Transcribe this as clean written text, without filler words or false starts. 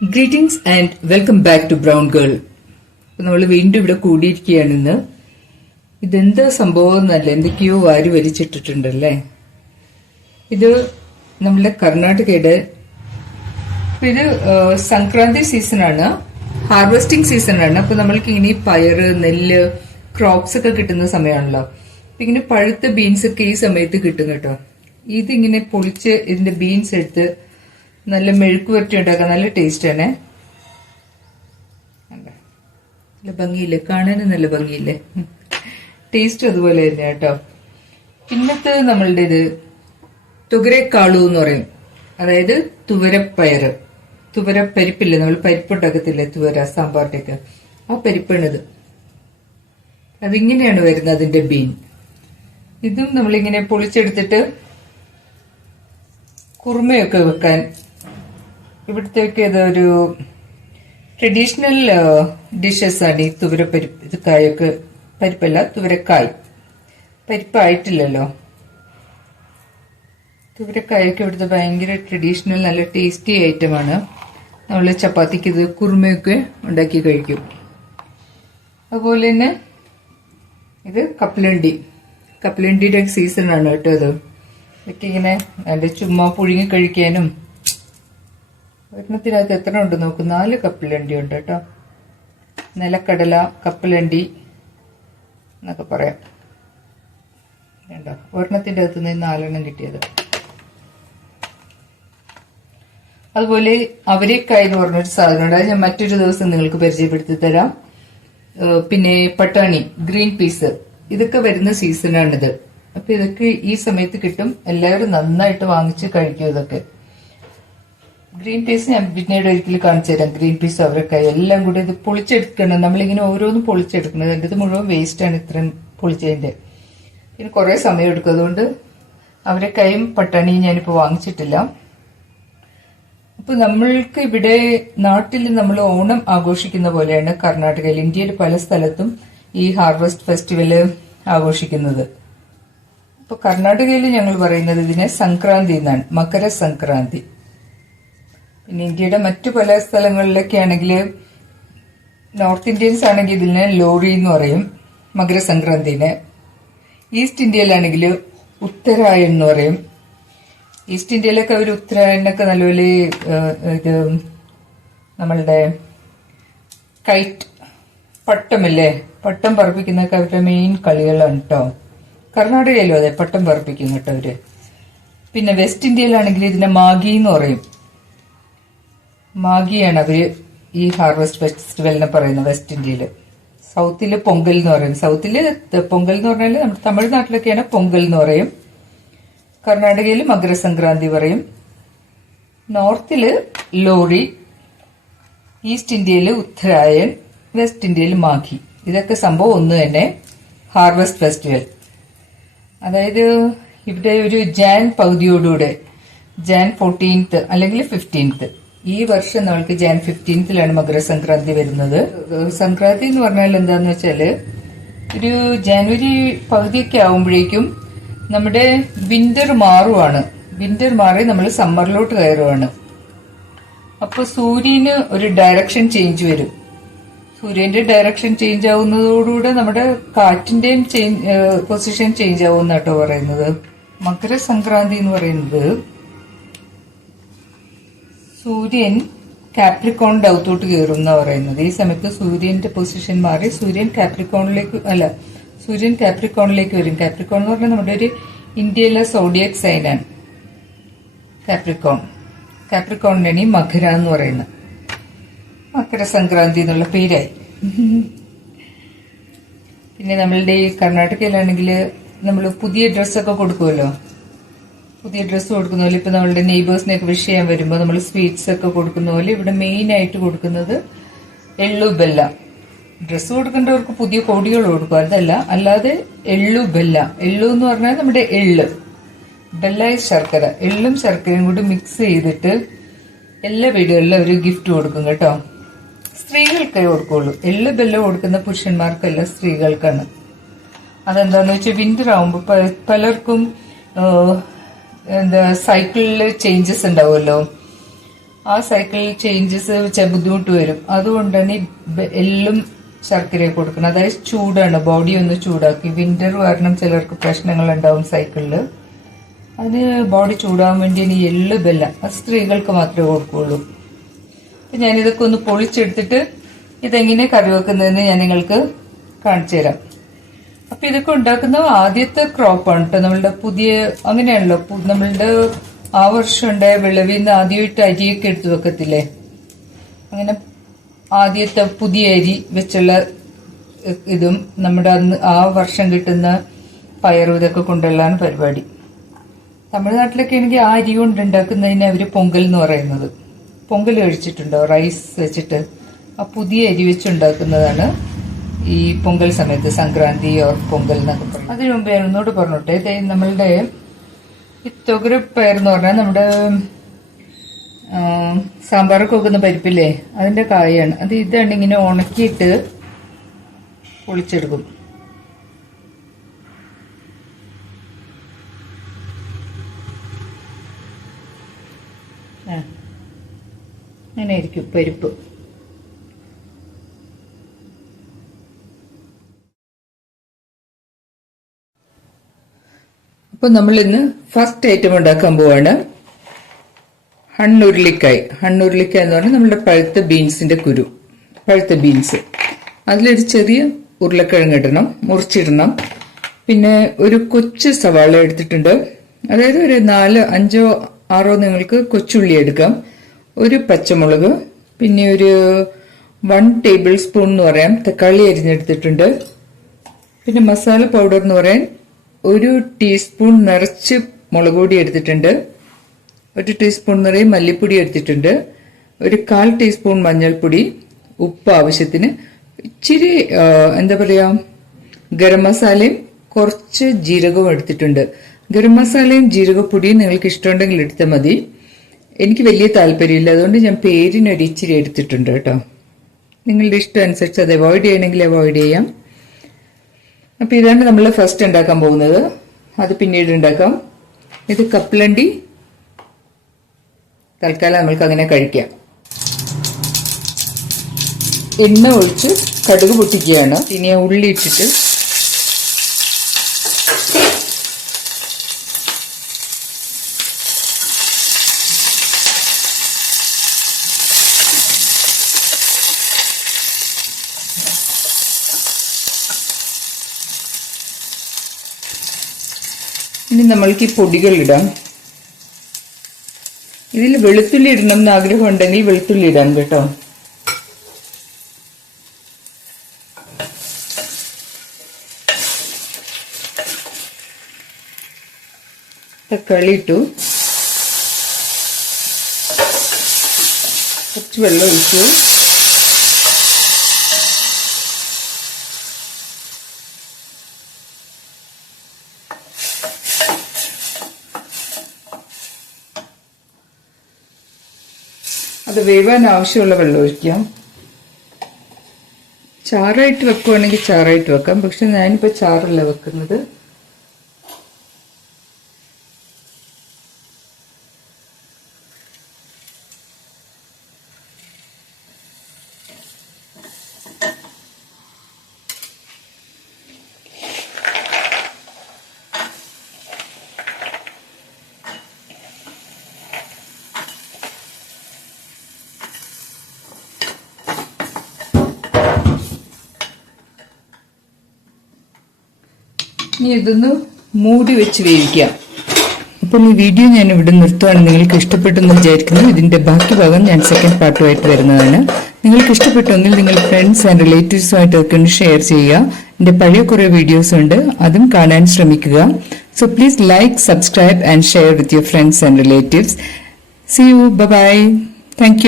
Greetings and welcome back to Brown Girl. നമ്മൾ വീണ്ടും ഇവിടെ കൂടിയിരിക്കുകയാണ് ഇന്ന്. ഇതെന്താ സംഭവം എന്നല്ല, എന്തൊക്കെയോ വാരി വലിച്ചിട്ടിട്ടുണ്ടല്ലേ. ഇത് നമ്മളുടെ കർണാടകയുടെ ഇത് സംക്രാന്തി സീസണാണ്, ഹാർവെസ്റ്റിംഗ് സീസണാണ്. അപ്പൊ നമ്മൾക്ക് ഇങ്ങനെ പയറ്, നെല്ല്, ക്രോപ്സ് ഒക്കെ കിട്ടുന്ന സമയമാണല്ലോ. ഇങ്ങനെ പഴുത്ത ബീൻസ് ഒക്കെ ഈ സമയത്ത് കിട്ടും കേട്ടോ. ഇതിങ്ങനെ പൊളിച്ച് ഇതിന്റെ ബീൻസ് എടുത്ത് നല്ല മെഴുക്ക് വരട്ടി ഉണ്ടാക്കാൻ നല്ല ടേസ്റ്റ് ആണ്. നല്ല ഭംഗിയില്ലേ, കാണാനും നല്ല ഭംഗിയില്ലേ, ടേസ്റ്റ് അതുപോലെ തന്നെ കേട്ടോ. പിന്നത്തെ നമ്മളുടെ ഇത് തുവരക്കാളു എന്ന് പറയും, അതായത് തുവരപ്പയറ്, തുവരപ്പരിപ്പില്ലേ, നമ്മൾ പരിപ്പുണ്ടാക്കത്തില്ലേ തുവര സാമ്പാറിന്റെയൊക്കെ, ആ പരിപ്പാണിത്. അതിങ്ങനെയാണ് വരുന്നത് അതിന്റെ ബീൻ. ഇതും നമ്മളിങ്ങനെ പൊളിച്ചെടുത്തിട്ട് കുറുമയൊക്കെ വെക്കാൻ, ഇവിടത്തേക്ക് ഇതൊരു ട്രഡീഷണൽ ഡിഷസ് ആണ് ഈ തുവരപ്പരിപ്പ്. ഇത് കായൊക്കെ, പരിപ്പല്ല തുവരക്കായ്, പരിപ്പായിട്ടില്ലല്ലോ. തുവരക്കായൊക്കെ ഇവിടുത്തെ ഭയങ്കര ട്രഡീഷണൽ നല്ല ടേസ്റ്റി ഐറ്റമാണ്. നമ്മൾ ചപ്പാത്തിക്ക് ഇത് കുറുമയൊക്കെ ഉണ്ടാക്കി കഴിക്കും. അതുപോലെ തന്നെ ഇത് കപ്പലണ്ടി, കപ്പലണ്ടിയുടെ സീസണാണ് കേട്ടോ. ഇത് ഇതൊക്കെ ഇങ്ങനെ അതിന്റെ ചുമ്മാ പുഴുങ്ങി കഴിക്കാനും. ഒരെണ്ണത്തിനകത്ത് എത്ര ഉണ്ട് നോക്ക്, 4 കപ്പലണ്ടി ഉണ്ട് കേട്ടോ. നിലക്കടല, കപ്പലണ്ടി എന്നൊക്കെ പറയാം. വേണ്ട, ഒരെണ്ണത്തിന്റെ അകത്ത് നിന്ന് 4 കിട്ടിയത്. അതുപോലെ അവരേക്കായ് എന്ന് പറഞ്ഞൊരു സാധനമുണ്ട്, അത് ഞാൻ മറ്റൊരു ദിവസം നിങ്ങൾക്ക് പരിചയപ്പെടുത്തി തരാം. പിന്നെ പട്ടാണി, ഗ്രീൻ പീസ്, ഇതൊക്കെ വരുന്ന സീസണാണിത്. അപ്പൊ ഇതൊക്കെ ഈ സമയത്ത് കിട്ടും. എല്ലാവരും നന്നായിട്ട് വാങ്ങിച്ച് കഴിക്കും ഇതൊക്കെ. ഗ്രീൻ പീസ് ഞാൻ പിന്നീട് ഒരിക്കലും കാണിച്ചു തരാം. ഗ്രീൻ പീസ്, അവരക്കായ എല്ലാം കൂടെ ഇത് പൊളിച്ചെടുക്കണം. നമ്മളിങ്ങനെ ഓരോന്നും പൊളിച്ചെടുക്കണം. എൻ്റെ ഇത് മുഴുവൻ വേസ്റ്റാണ് ഇത്രയും പൊളിച്ചതിന്റെ. പിന്നെ കുറെ സമയം എടുക്കും. അതുകൊണ്ട് അവരക്കായും പട്ടാണിയും ഞാനിപ്പോ വാങ്ങിച്ചിട്ടില്ല. അപ്പൊ നമ്മൾക്ക് ഇവിടെ നാട്ടിൽ നമ്മൾ ഓണം ആഘോഷിക്കുന്ന പോലെയാണ് കർണാടകയിൽ, ഇന്ത്യയിൽ പല സ്ഥലത്തും ഈ ഹാർവെസ്റ്റ് ഫെസ്റ്റിവല് ആഘോഷിക്കുന്നത്. അപ്പൊ കർണാടകയിൽ ഞങ്ങൾ പറയുന്നത് ഇതിനെ സംക്രാന്തി എന്നാണ്, മകര സംക്രാന്തി. പിന്നെ ഇന്ത്യയുടെ മറ്റു പല സ്ഥലങ്ങളിലൊക്കെ ആണെങ്കിൽ, നോർത്ത് ഇന്ത്യൻസ് ആണെങ്കിൽ ഇതിനെ ലോറി എന്ന് പറയും മകരസംക്രാന്തിനെ. ഈസ്റ്റ് ഇന്ത്യയിലാണെങ്കിൽ ഉത്തരായൻ എന്ന് പറയും. ഈസ്റ്റ് ഇന്ത്യയിലൊക്കെ അവർ ഉത്തരായനൊക്കെ നല്ലപോലെ ഇത് നമ്മളുടെ കൈറ്റ്, പട്ടമില്ലേ, പട്ടം പറപ്പിക്കുന്നൊക്കെ അവരുടെ മെയിൻ കളികളാണ് കേട്ടോ. കർണാടകയിലും അതെ, പട്ടം പറപ്പിക്കും കേട്ടോ അവര്. പിന്നെ വെസ്റ്റ് ഇന്ത്യയിലാണെങ്കിൽ ഇതിനെ മാഗി എന്ന് പറയും. മാഗിയാണ് അവര് ഈ ഹാർവെസ്റ്റ് ഫെസ്റ്റിവലിനെ പറയുന്നത് വെസ്റ്റ് ഇന്ത്യയില്. സൗത്തില് പൊങ്കൽ എന്ന് പറയും. സൗത്തില് പൊങ്കൽ എന്ന് പറഞ്ഞാല് നമ്മുടെ തമിഴ്നാട്ടിലൊക്കെയാണ് പൊങ്കൽ എന്ന് പറയും. കർണാടകയിൽ മകരസംക്രാന്തി പറയും. നോർത്തില് ലോറി, ഈസ്റ്റ് ഇന്ത്യയില് ഉത്തരായൻ, വെസ്റ്റ് ഇന്ത്യയിൽ മാഘി. ഇതൊക്കെ സംഭവം ഒന്ന് തന്നെ, ഹാർവെസ്റ്റ് ഫെസ്റ്റിവൽ. അതായത് ഇവിടെ ഒരു ജാൻ പകുതിയോടുകൂടെ, ജാൻ 14th അല്ലെങ്കിൽ 15th, ഈ വർഷം നമ്മൾക്ക് ജാൻ 15th മകരസംക്രാന്തി വരുന്നത്. സംക്രാന്തി എന്ന് പറഞ്ഞാൽ എന്താന്ന് വെച്ചാല്, ഒരു ജാനുവരി പകുതിയൊക്കെ ആവുമ്പോഴേക്കും നമ്മുടെ വിന്റർ മാറുവാണ്. വിന്റർ മാറി നമ്മൾ സമ്മറിലോട്ട് കയറുവാണ്. അപ്പൊ സൂര്യന് ഒരു ഡയറക്ഷൻ ചേഞ്ച് വരും. സൂര്യന്റെ ഡയറക്ഷൻ ചേഞ്ച് ആവുന്നതോടുകൂടെ നമ്മുടെ കാറ്റിന്റെയും പൊസിഷൻ ചേഞ്ച് ആവുന്ന കേട്ടോ പറയുന്നത്. മകരസംക്രാന്തി എന്ന് പറയുന്നത് സൂര്യൻ കാപ്രിക്കോണിന്റെ അകത്തോട്ട് കയറും എന്നാ പറയുന്നത്. ഈ സമയത്ത് സൂര്യന്റെ പൊസിഷൻ മാറി സൂര്യൻ കാപ്രിക്കോണിലേക്ക് വരും. കാപ്രിക്കോൺ എന്ന് പറഞ്ഞാൽ നമ്മുടെ ഒരു ഇന്ത്യയിലെ സോഡിയക് സൈനാണ് കാപ്രിക്കോൺ. കാപ്രിക്കോണിനാണ് ഈ മകര എന്ന് പറയുന്നത്. മകരസംക്രാന്തി എന്നുള്ള പേരായി. പിന്നെ നമ്മളുടെ ഈ കർണാടകയിലാണെങ്കിൽ നമ്മൾ പുതിയ ഡ്രസ്സൊക്കെ കൊടുക്കുമല്ലോ. പുതിയ ഡ്രസ്സ് കൊടുക്കുന്ന പോലെ ഇപ്പൊ നമ്മളുടെ നെയ്ബേഴ്സിനെയൊക്കെ വിഷ് ചെയ്യാൻ വരുമ്പോൾ നമ്മൾ സ്വീറ്റ്സ് ഒക്കെ കൊടുക്കുന്ന പോലെ ഇവിടെ മെയിൻ ആയിട്ട് കൊടുക്കുന്നത് എള്ളു ബെല്ല. ഡ്രസ്സ് കൊടുക്കേണ്ടവർക്ക് പുതിയ കോടികൾ കൊടുക്കും, അതല്ല, അല്ലാതെ എള്ളു ബെല്ല. എള്ളു എന്ന് പറഞ്ഞാൽ നമ്മുടെ എള്ള്, ബെല്ല ശർക്കര. എള്ളും ശർക്കരയും കൂടി മിക്സ് ചെയ്തിട്ട് എല്ലാ വീടുകളിലും ഒരു ഗിഫ്റ്റ് കൊടുക്കും കേട്ടോ. സ്ത്രീകൾക്കേ കൊടുക്കുള്ളൂ. എള്ളു ബെല്ല കൊടുക്കുന്ന പുരുഷന്മാർക്കല്ല, സ്ത്രീകൾക്കാണ്. അതെന്താന്ന് വെച്ചാൽ വിന്റർ ആവുമ്പോ പലർക്കും എന്താ സൈക്കിളില് ചേഞ്ചസ് ഉണ്ടാവുമല്ലോ. ആ സൈക്കിൾ ചേഞ്ചസ് വെച്ചാൽ ബുദ്ധിമുട്ട് വരും. അതുകൊണ്ടാണ് ഈ എല്ലാം ശർക്കര കൊടുക്കുന്നത്. അതായത് ചൂടാണ്, ബോഡി ഒന്ന് ചൂടാക്കി. വിന്റർ കാരണം ചിലർക്ക് പ്രശ്നങ്ങൾ ഉണ്ടാവും സൈക്കിളില്. അതിന് ബോഡി ചൂടാകാൻ വേണ്ടിയാണ് ഈ എള്ള് ബെല്ലം. അത് സ്ത്രീകൾക്ക് മാത്രമേ കൊടുക്കുള്ളൂ. അപ്പൊ ഞാനിതൊക്കെ ഒന്ന് പൊളിച്ചെടുത്തിട്ട് ഇതെങ്ങനെ കറി വെക്കുന്നതെന്ന് ഞാൻ നിങ്ങൾക്ക് കാണിച്ചു തരാം. അപ്പൊ ഇതൊക്കെ ഉണ്ടാക്കുന്ന ആദ്യത്തെ ക്രോപ്പാണ് കേട്ടോ. നമ്മളുടെ പുതിയ അങ്ങനെയാണല്ലോ, നമ്മളുടെ ആ വർഷം ഉണ്ടായ വിളവിൽ നിന്ന് ആദ്യമായിട്ട് അരിയൊക്കെ എടുത്തു വെക്കത്തില്ലേ, അങ്ങനെ ആദ്യത്തെ പുതിയ അരി വെച്ചുള്ള ഇതും നമ്മുടെ അന്ന് ആ വർഷം കിട്ടുന്ന പയറും ഇതൊക്കെ കൊണ്ടുള്ളതാണ് പരിപാടി. തമിഴ്നാട്ടിലൊക്കെ ആണെങ്കിൽ ആ അരി കൊണ്ട് ഉണ്ടാക്കുന്നതിന് അവര് പൊങ്കൽ എന്ന് പറയുന്നത്. പൊങ്കൽ കഴിച്ചിട്ടുണ്ടോ? റൈസ് വെച്ചിട്ട് ആ പുതിയ അരി വെച്ചുണ്ടാക്കുന്നതാണ് ഈ പൊങ്കൽ സമയത്ത്, സംക്രാന്തി ഓർ പൊങ്കൽ എന്നൊക്കെ പറയും. അതിനു മുമ്പ് ഞാൻ ഒന്നുകൂടെ പറഞ്ഞോട്ടെ, നമ്മളുടെ ഈ തൊഗരപ്പയർ എന്ന് പറഞ്ഞാൽ നമ്മുടെ സാമ്പാറൊക്കെ വെക്കുന്ന പരിപ്പില്ലേ, അതിന്റെ കായാണ് അത്. ഇതാണ് ഇങ്ങനെ ഉണക്കിയിട്ട് പൊളിച്ചെടുക്കും. അങ്ങനെ ആയിരിക്കും പരിപ്പ്. അപ്പൊ നമ്മൾ ഇന്ന് ഫസ്റ്റ് ഐറ്റം ഉണ്ടാക്കാൻ പോവാണ് ഹണ്ണുരുളിക്കായ്. ഹണ്ണുരുളിക്കായ് എന്ന് പറഞ്ഞാൽ നമ്മുടെ പഴുത്ത ബീൻസിന്റെ കുരു, പഴുത്ത ബീൻസ്. അതിലൊരു ചെറിയ ഉരുളക്കിഴങ്ങ് ഇടണം, മുറിച്ചിടണം. പിന്നെ ഒരു കൊച്ചു സവാള എടുത്തിട്ടുണ്ട്. അതായത് ഒരു 4, 5, 6 നിങ്ങൾക്ക് കൊച്ചുള്ളി എടുക്കാം. ഒരു പച്ചമുളക്, പിന്നെ ഒരു 1 ടേബിൾ സ്പൂൺ എന്ന് പറയാം തക്കാളി അരിഞ്ഞെടുത്തിട്ടുണ്ട്. പിന്നെ മസാല പൗഡർ എന്ന് പറയാൻ 1 ടീസ്പൂൺ നിറച്ച് മുളക് പൊടി എടുത്തിട്ടുണ്ട്. 1 ടീസ്പൂൺ നിറയെ മല്ലിപ്പൊടി എടുത്തിട്ടുണ്ട്. ഒരു 1/4 ടീസ്പൂൺ മഞ്ഞൾപ്പൊടി, ഉപ്പ് ആവശ്യത്തിന്, ഇച്ചിരി എന്താ പറയാ ഗരം മസാലയും കുറച്ച് ജീരകവും എടുത്തിട്ടുണ്ട്. ഗരം മസാലയും ജീരകപ്പൊടിയും നിങ്ങൾക്ക് ഇഷ്ടമുണ്ടെങ്കിൽ എടുത്താൽ മതി. എനിക്ക് വലിയ താല്പര്യമില്ല, അതുകൊണ്ട് ഞാൻ പേരിനൊരു ഇച്ചിരി എടുത്തിട്ടുണ്ട് കേട്ടോ. നിങ്ങളുടെ ഇഷ്ടം അനുസരിച്ച് അത് അവോയ്ഡ് ചെയ്യണമെങ്കിൽ അവോയ്ഡ് ചെയ്യാം. അപ്പൊ ഇതാണ് നമ്മൾ ഫസ്റ്റ് ഉണ്ടാക്കാൻ പോകുന്നത്. അത് പിന്നീട് ഉണ്ടാക്കാം. ഇത് കപ്പലണ്ടി തൽക്കാലം നമ്മൾക്ക് അങ്ങനെ കഴിക്കാം. എണ്ണ ഒഴിച്ച് കടുക് പൊട്ടിക്കുകയാണ്. ഇനി ഉള്ളി ഇട്ടിട്ട് ഇനി നമ്മൾക്ക് ഈ പൊടികൾ ഇടാം. ഇതിൽ വെളുത്തുള്ളി ഇടണം എന്ന് ആഗ്രഹം ഉണ്ടെങ്കിൽ വെളുത്തുള്ളി ഇടാം കേട്ടോ. തക്കാളി ഇട്ടു, കുറച്ച് വെള്ളം ഒഴിച്ചു. അത് വേവാൻ ആവശ്യമുള്ള വെള്ളം ഒഴിക്കാം. ചാറായിട്ട് വെക്കുവാണെങ്കിൽ ചാറായിട്ട് വെക്കാം, പക്ഷെ ഞാനിപ്പോൾ ചാറല്ല വെക്കുന്നത്. ഇനി ഇതൊന്ന് മൂടി വെച്ച് വേവിക്കാം. അപ്പോൾ ഈ വീഡിയോ ഞാൻ ഇവിടെ നിർത്തുകയാണ്. നിങ്ങൾക്ക് ഇഷ്ടപ്പെട്ടെന്ന് വിചാരിക്കുന്നു. ഇതിന്റെ ബാക്കി ഭാഗം ഞാൻ സെക്കൻഡ് പാർട്ടുമായിട്ട് വരുന്നതാണ്. നിങ്ങൾക്ക് ഇഷ്ടപ്പെട്ടെങ്കിൽ നിങ്ങൾ ഫ്രണ്ട്സ് ആൻഡ് റിലേറ്റീവ്സുമായിട്ട് ഒക്കെ ഒന്ന് ഷെയർ ചെയ്യുക. എന്റെ പഴയ കുറെ വീഡിയോസ് ഉണ്ട്, അതും കാണാൻ ശ്രമിക്കുക. So please like, subscribe and share with your friends and relatives. See you, bye bye, thank U.